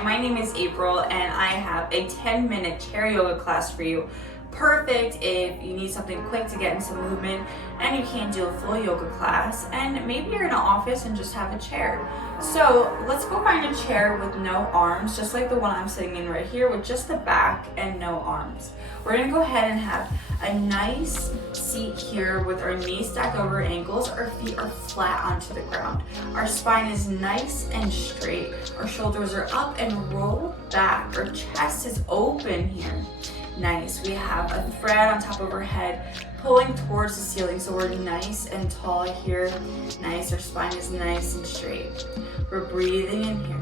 Hi, my name is April and I have a 10-minute chair yoga class for you. Perfect if you need something quick to get into movement and you can't do a full yoga class, and maybe you're in an office and just have a chair. So let's go find a chair with no arms, just like the one I'm sitting in right here, with just the back and no arms. We're gonna go ahead and have a nice seat here with our knees stacked over our ankles. Our feet are flat onto the ground. Our spine is nice and straight. Our shoulders are up and rolled back. Our chest is open here. Nice. We have a thread on top of our head pulling towards the ceiling, so we're nice and tall here. Nice. Our spine is nice and straight. We're breathing in here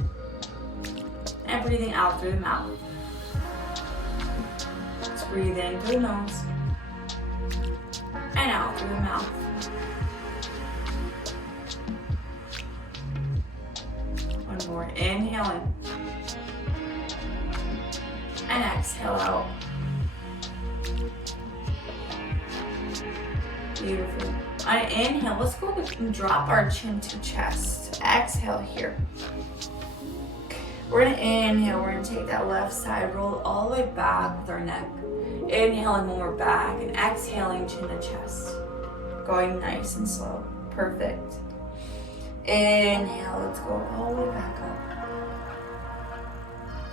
and breathing out through the mouth. Let's breathe in through the nose and out through the mouth. One more. Inhale in and exhale out. Beautiful. On an inhale, let's go and drop our chin to chest. Exhale here. We're gonna inhale, we're gonna take that left side, roll all the way back with our neck. Inhaling when we're back and exhaling chin to chest. Going nice and slow. Perfect. Inhale, let's go all the way back up.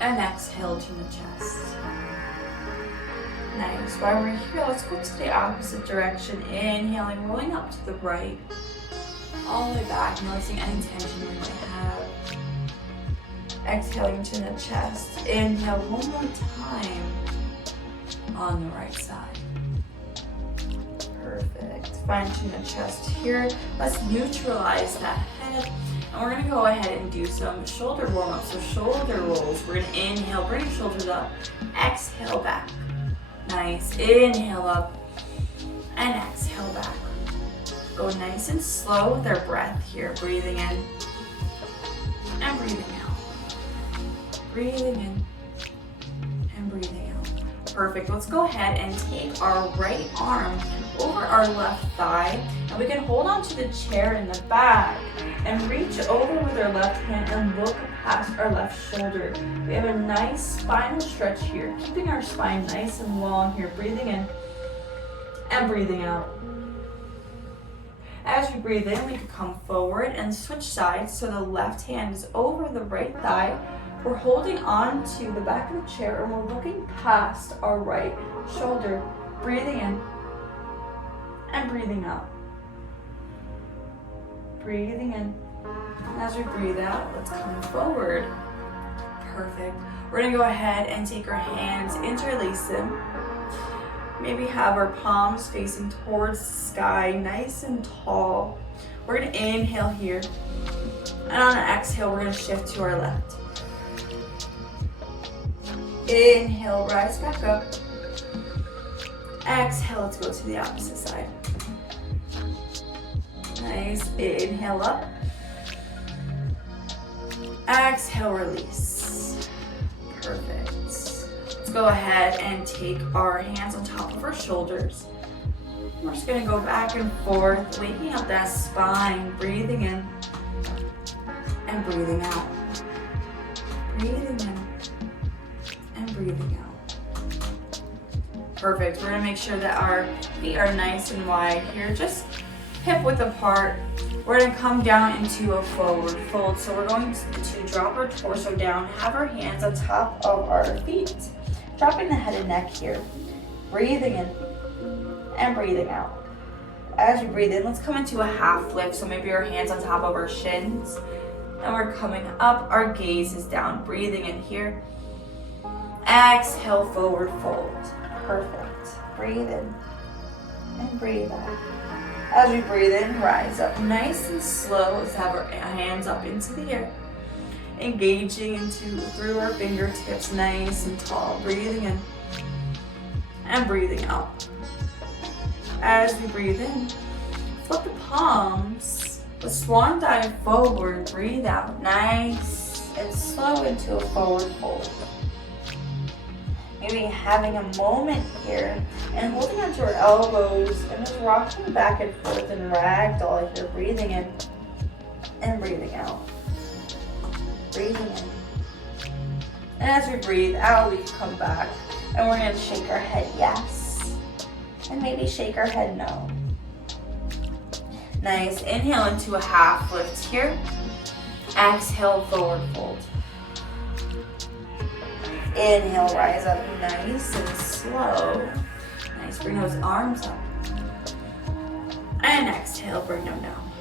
And exhale, chin to chest. Nice. While we're here, let's go to the opposite direction. Inhaling, rolling up to the right. All the way back, noticing any tension we might have. Exhaling chin to chest. Inhale one more time on the right side. Perfect. Find chin to chest here. Let's neutralize that head. And we're gonna go ahead and do some shoulder warm-ups. So shoulder rolls. We're gonna inhale, bring your shoulders up. Exhale back. Nice. Inhale up and exhale back. Go nice and slow with our breath here. Breathing in and breathing out. Breathing in and breathing out. Perfect. Let's go ahead and take our right arm over our left thigh, and we can hold on to the chair in the back and reach over with our left hand and look past our left shoulder. We have a nice spinal stretch here, keeping our spine nice and long here. Breathing in and breathing out. As we breathe in, we can come forward and switch sides so the left hand is over the right thigh. We're holding on to the back of the chair and we're looking past our right shoulder. Breathing in and breathing out. Breathing in. And as we breathe out, let's come forward. Perfect. We're gonna go ahead and take our hands, interlace them. Maybe have our palms facing towards the sky, nice and tall. We're gonna inhale here. And on an exhale, we're gonna shift to our left. Inhale, rise back up. Exhale, let's go to the opposite side. Nice. Inhale up. Exhale, release. Perfect. Let's go ahead and take our hands on top of our shoulders. We're just gonna go back and forth, waking up that spine, breathing in and breathing out. Breathing in and breathing out. Perfect. We're gonna make sure that our feet are nice and wide here, just hip width apart. We're gonna come down into a forward fold. So we're going to drop our torso down, have our hands on top of our feet, dropping the head and neck here. Breathing in and breathing out. As we breathe in, let's come into a half lift. So maybe our hands on top of our shins, and we're coming up, our gaze is down. Breathing in here. Exhale, forward fold. Perfect. Breathe in and breathe out. As we breathe in, rise up nice and slow. Let's have our hands up into the air. Engaging through our fingertips, nice and tall. Breathing in and breathing out. As we breathe in, flip the palms. The swan dive forward. Breathe out, nice and slow into a forward fold. Maybe having a moment here and holding onto our elbows and just rocking back and forth in ragdoll here. Breathing in and breathing out. Breathing in And as we breathe out, we can come back. And we're gonna shake our head yes. And maybe shake our head no. Nice, inhale into a half lift here. Exhale, forward fold. Inhale, rise up nice and slow. Nice, bring those arms up. And exhale, bring them down.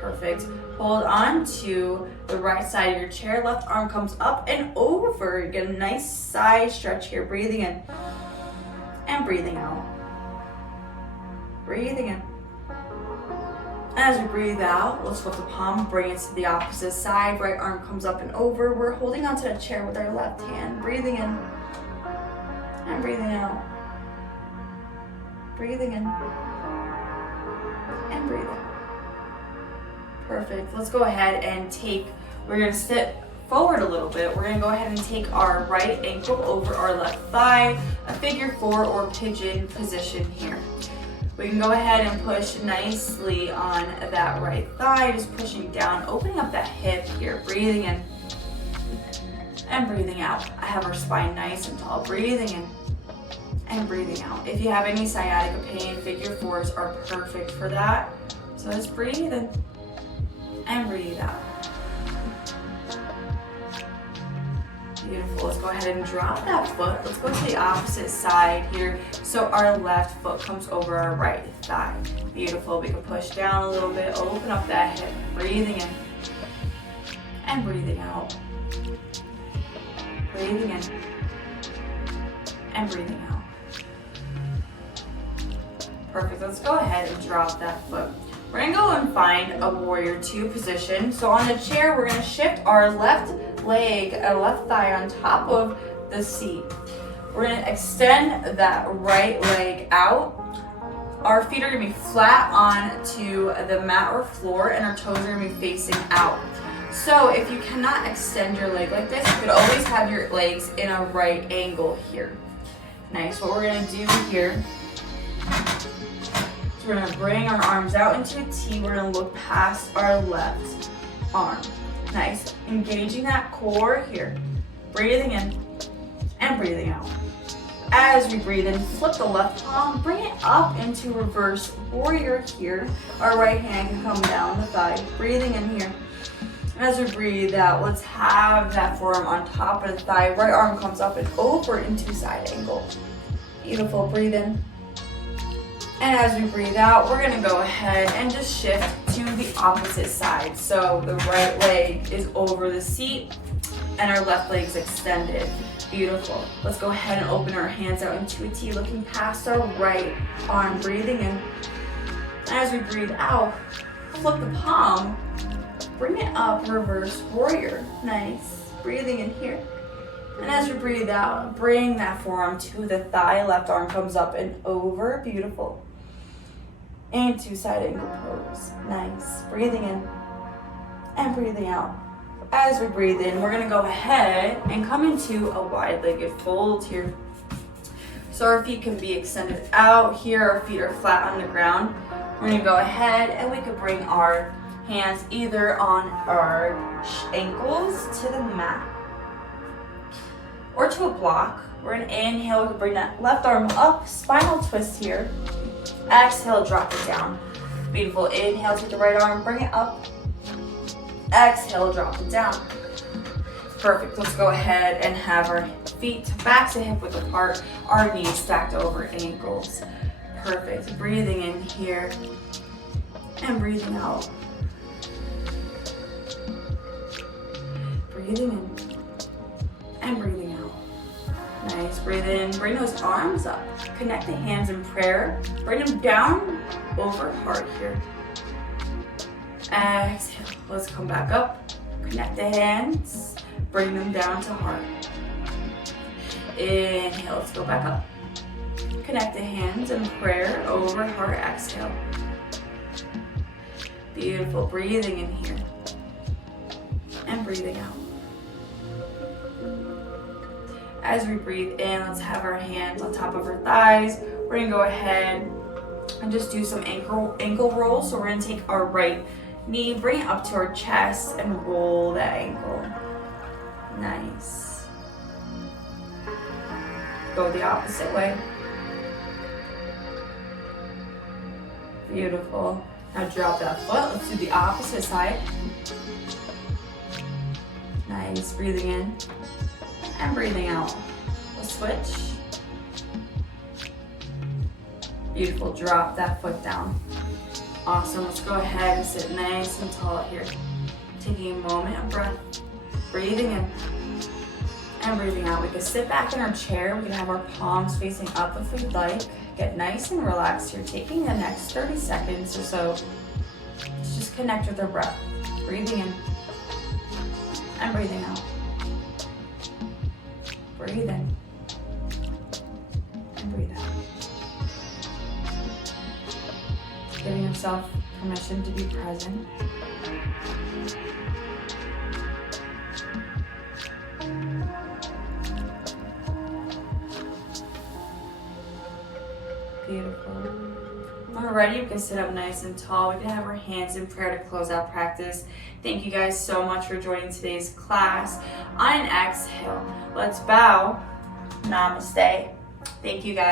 Perfect. Hold on to the right side of your chair. Left arm comes up and over. Get a nice side stretch here. Breathing in and breathing out. Breathing in. As we breathe out, let's flip the palm, bring it to the opposite side. Right arm comes up and over. We're holding onto the chair with our left hand. Breathing in and breathing out. Breathing in and breathe out. Perfect. Let's go ahead and we're going to step forward a little bit. We're going to go ahead and take our right ankle over our left thigh, a figure four or pigeon position here. We can go ahead and push nicely on that right thigh, just pushing down, opening up that hip here, breathing in and breathing out. I have our spine nice and tall, breathing in and breathing out. If you have any sciatica pain, figure fours are perfect for that. So just breathe in and breathe out. Beautiful. Let's go ahead and drop that foot. Let's go to the opposite side here. So our left foot comes over our right thigh. Beautiful. We can push down a little bit, open up that hip, breathing in and breathing out. Breathing in and breathing out. Perfect. Let's go ahead and drop that foot. We're gonna go and find a warrior two position. So on the chair, we're gonna shift our left leg, left thigh on top of the seat. We're gonna extend that right leg out. Our feet are gonna be flat onto the mat or floor and our toes are gonna be facing out. So if you cannot extend your leg like this, you could always have your legs in a right angle here. Nice. What we're gonna do here, so we're gonna bring our arms out into a T. We're gonna look past our left arm. Nice. Engaging that core here. Breathing in and breathing out. As we breathe in, flip the left palm, bring it up into reverse warrior here. Our right hand can come down the thigh. Breathing in here. As we breathe out, let's have that forearm on top of the thigh. Right arm comes up and over into side angle. Beautiful. Breathe in. And as we breathe out, we're gonna go ahead and just shift to the opposite side. So the right leg is over the seat and our left leg is extended. Beautiful. Let's go ahead and open our hands out into a T, looking past our right arm, breathing in. As we breathe out, flip the palm, bring it up, reverse warrior. Nice. Breathing in here. And as we breathe out, bring that forearm to the thigh, left arm comes up and over. Beautiful. Into side angle pose. Nice. Breathing in and breathing out. As we breathe in, we're gonna go ahead and come into a wide-legged fold here. So our feet can be extended out here. Our feet are flat on the ground. We're gonna go ahead and we could bring our hands either on our ankles to the mat or to a block. We're gonna inhale, we can bring that left arm up, spinal twist here. Exhale, drop it down. Beautiful. Inhale, take the right arm, bring it up. Exhale, drop it down. Perfect. Let's go ahead and have our feet back to hip width apart, our knees stacked over ankles. Perfect. Breathing in here and breathing out. Breathing in and breathing out. Nice. Breathe in, bring those arms up. Connect the hands in prayer. Bring them down over heart here. Exhale. Let's come back up. Connect the hands. Bring them down to heart. Inhale. Let's go back up. Connect the hands in prayer over heart. Exhale. Beautiful. Breathing in here and breathing out. As we breathe in, let's have our hands on top of our thighs. We're gonna go ahead and just do some ankle rolls. So we're gonna take our right knee, bring it up to our chest and roll that ankle. Nice. Go the opposite way. Beautiful. Now drop that foot. Let's do the opposite side. Nice. Breathing in and breathing out. We'll switch. Beautiful. Drop that foot down. Awesome. Let's go ahead and sit nice and tall here. Taking a moment of breath. Breathing in and breathing out. We can sit back in our chair. We can have our palms facing up if we'd like. Get nice and relaxed here. Taking the next 30 seconds or so to just connect with our breath. Breathing in and breathing out. Breathe in and breathe out. Giving yourself permission to be present. Beautiful. When we're ready, we can sit up nice and tall. We can have our hands in prayer to close out practice. Thank you guys so much for joining today's class. On an exhale, let's bow. Namaste. Thank you guys.